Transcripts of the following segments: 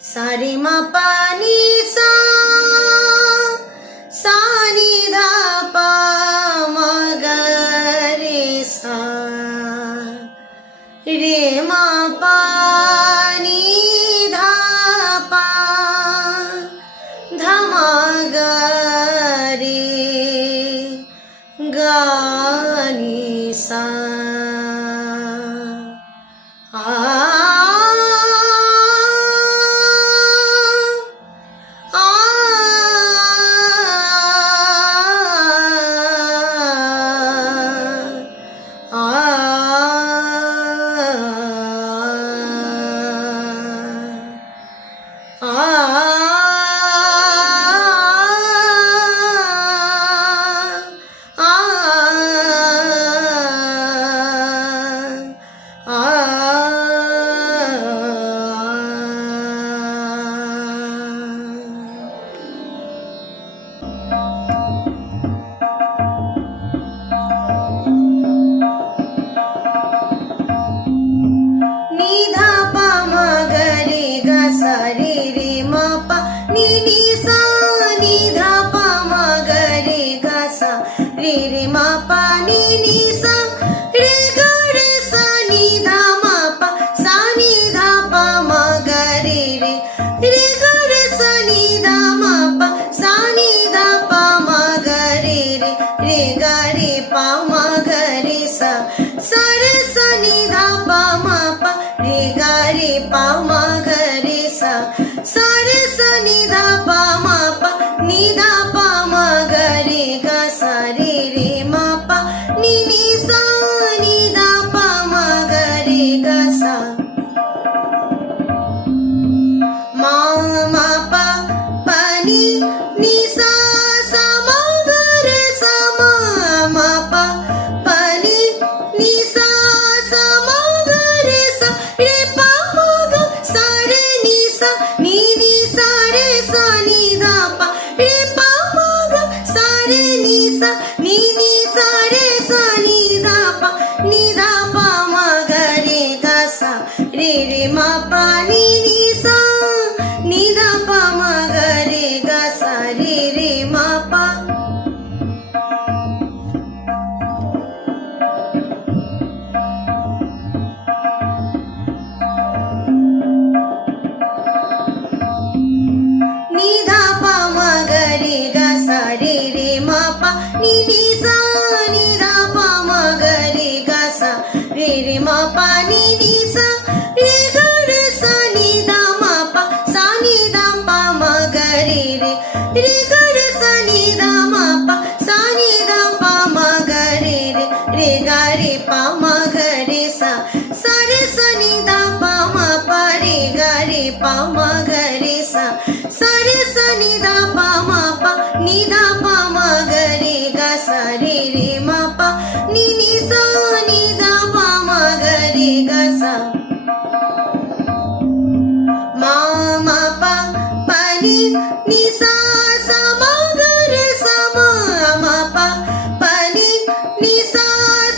सारे मा पानी सा सानी धा पा मा ग रे सा रे मा पानी धा पा धा मा ग रे गा नी सा रे रे मा पा नी नी सा रे ग रे सा नी धा मा पा सा नी धा पा मा ग रे रे रे ग रे सा नी धा मा पा सा नी धा पा मा ग रे रे रे ग रे पा मा ग रे सा सा रे सा नी धा पा मा पा रे ग रे पा मा ग रे सा सा रे सा नी धा पा मा पा नी धा पा मा ग रे ग सा रे रे मा पा नी नी सा नी धा पा मा ग रे ग सा मा मा पा पा नी नी सा सा मा ग रे सा मा मा पा पा नी नी सा सा मा ग रे सा रे पा मा ग सा रे नी सा नी नी सा रे सा नी धा पा रे पा मा ग सा रे नी सा नी नी सा रे सा नी धा पा नी धा पा मा ग रे ग सा रे रे मा पा नी नी सा नी धा पा मा ग रे ग सा रे रे मा पा नी धा पा मा ग रे ग सा रे रे मा पा नी नी सा नी धा पा मा ग रे ग सा रे रे मा पा नी नी सा रे ग रे सा नी धा मा पा सा नी धा पा मा ग रे रे रे ग रे सा नी धा मा पा सा नी धा पा मा ग रे रे रे ग रे पा मा ग रे सा सा रे सा नी धा पा मा पा रे ग रे पा मा ग रे सा सा रे सा नी धा पा मा पा नी धा पा मा ग रे ग सा रे रे मा पा नी नी सा नी धा पा मा ग रे ग सा मा मा पा पा नी नी सा सा मा ग रे सा मा मा पा पा नी नी सा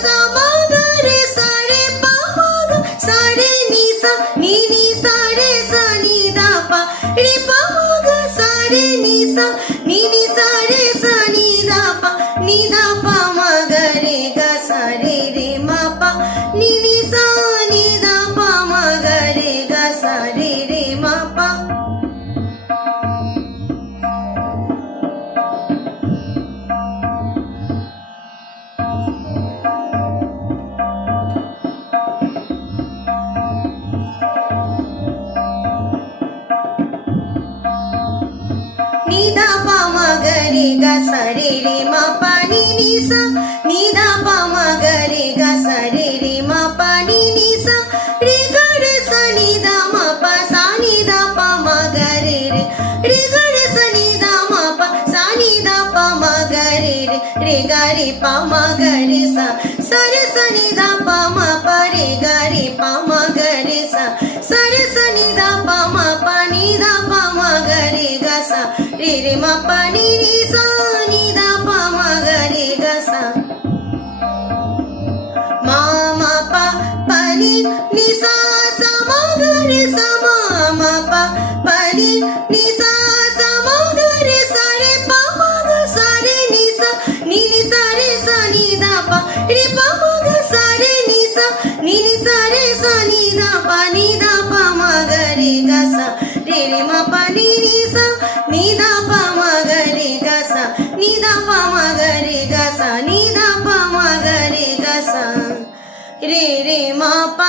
सा मा ग रे सा रे पा मा ग सा रे नी सा नी नी सा रे सा नी धा पा रे पा मा ग सा रे नी सा नी नी सा रे सा नी धा पा नी धा पा मा ग रे ग सा रे रे मा पा नी नी सा नी धा पा मा ग रे ग सा रे रे मा पा नी धा पा मा ग रे ग सा रे रे मा पा नी नी सा नी धा पा मा ग रे ग सा रे रे मा पा नी नी सा रे ग रे सा नी धा मा पा सा नी धा पा मा ग रे रे रे ग रे सा नी धा मा पा सा नी धा पा मा ग रे रे रे ग रे पा मा ग रे सा सा रे सा नी धा पा मा पा रे ग रे पा मा ग रे सा सा रे सा नी धा पा मा पा नी धा पा मा ग रे ग सा रे रे मा पा नी नी सा नी धा पा मा ग रे ग सा मा मा पा पा नी नी सा सा मा ग रे सा मा मा पा पा ని సా స మ గ రే సా రే ప మ గ సా రే ని సా ని ని సా రే సా ని ద ప రే ప మ గ సా రే ని సా ని ని సా రే సా ని ద ప మ గ రే గ సా రే రే మ ప ని ని సా ని ద ప మ గ రే గ సా ని ద ప మ గ రే గ సా ని ద ప మ గ రే గ సా రే రే మ ప